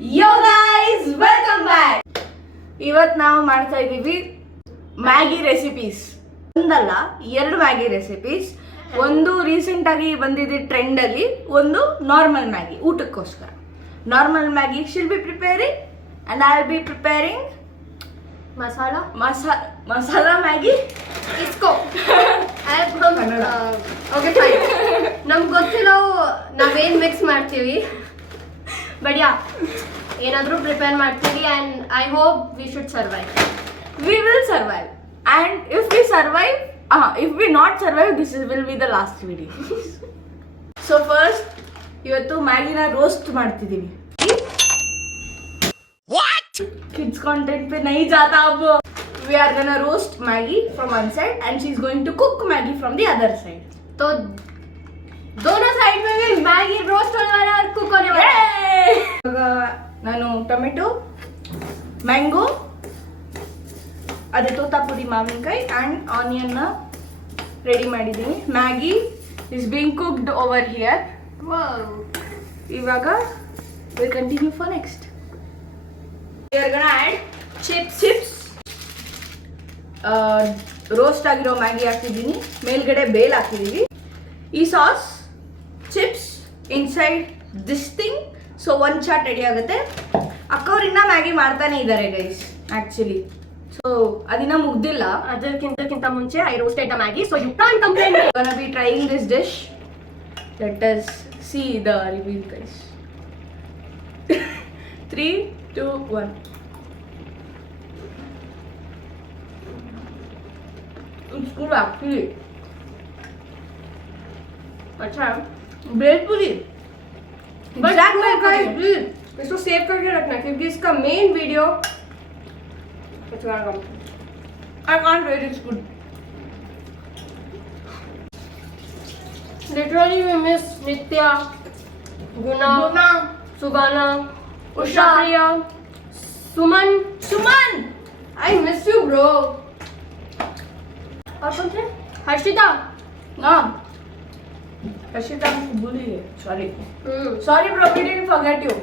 ಯೋ guys welcome back. ಇವತ್ತು ನಾವು ಮಾಡ್ತಾ ಇದ್ದೀವಿ ಮ್ಯಾಗಿ ರೆಸಿಪೀಸ್. ಒಂದಲ್ಲ ಎರಡು ಮ್ಯಾಗಿ ರೆಸಿಪೀಸ್. ಒಂದು ರೀಸೆಂಟ್ ಆಗಿ ಬಂದಿದೆ ಟ್ರೆಂಡ್ ಅಲ್ಲಿ, ಒಂದು ನಾರ್ಮಲ್ ಮ್ಯಾಗಿ ಊಟಕ್ಕೋಸ್ಕರ. Normal Maggi shall be preparing and I will be preparing masala Maggi. ಇಸ್ಕೋ ಓಕೆ ಫೈನ್. ನಮ್ಗೆ ಗೊತ್ತಿಲ್ಲ ನಾವೇನು ಮಿಕ್ಸ್ ಮಾಡ್ತೀವಿ, ಬಟ್ ಯಾ ಏನಾದರೂ ಪ್ರಿಪೇರ್ ಮಾಡ್ತೀವಿ and I hope we should survive. We will survive, and if we survive, if we not survive, this will be the last video. So first, ಇವತ್ತು ಮ್ಯಾಗಿನ roast ಮಾಡ್ತಿದ್ದೀವಿ. What? Kids content पे नहीं जाता अब. We are gonna roast Maggie from one side, and she's going to cook Maggie from the other side. तो दोनों side में भी मैगी रोस्ट होने वाला है और कुक होने वाला है. ಇವಾಗ ನಾನು ಟೊಮೆಟೊ, ಮ್ಯಾಂಗೋ, ಅದೇ ತೋತಾಪುರಿ ಮಾವಿನಕಾಯಿ ಆ್ಯಂಡ್ ಆನಿಯನ್ನ ರೆಡಿ ಮಾಡಿದ್ದೀನಿ. Maggi is being cooked over here. ಇವಾಗ will continue for next. We are gonna add chips. Roast ಆಗಿರೋ ಮ್ಯಾಗಿ ಹಾಕಿದ್ದೀನಿ, ಮೇಲ್ಗಡೆ ಬೇಲ್ ಹಾಕಿದ್ದೀವಿ. ಈ sauce, chips inside this thing. So ಒಂದು ಚಾಟ್ ರೆಡಿ ಆಗುತ್ತೆ. ಅಕ್ಕವ್ರಿಂದ ಮ್ಯಾಗಿ ಮಾಡ್ತಾನೆ ಇದ್ದಾರೆ ಗೈಸ್ ಆ್ಯಕ್ಚುಲಿ. ಸೊ ಅದಿನ್ನ ಮುಗ್ದಿಲ್ಲ. ಅದಕ್ಕಿಂತ ಮುಂಚೆ I roasted the Maggi, so you can't complain. gonna be trying this dish. Let us see the reveal guys. 3, 2, 1. It's good actually. अच्छा भेलपुरी. बट प्लीज इसको सेव करके रखना क्योंकि इसका main video I can't wait, it's good. Literally we miss Nitya, Guna, Sugana, Usha, Priya, Suman. I miss you bro. और कौन थे? हर्षिता. हाँ Rashida, I'm bully. Sorry bro, we didn't forget you.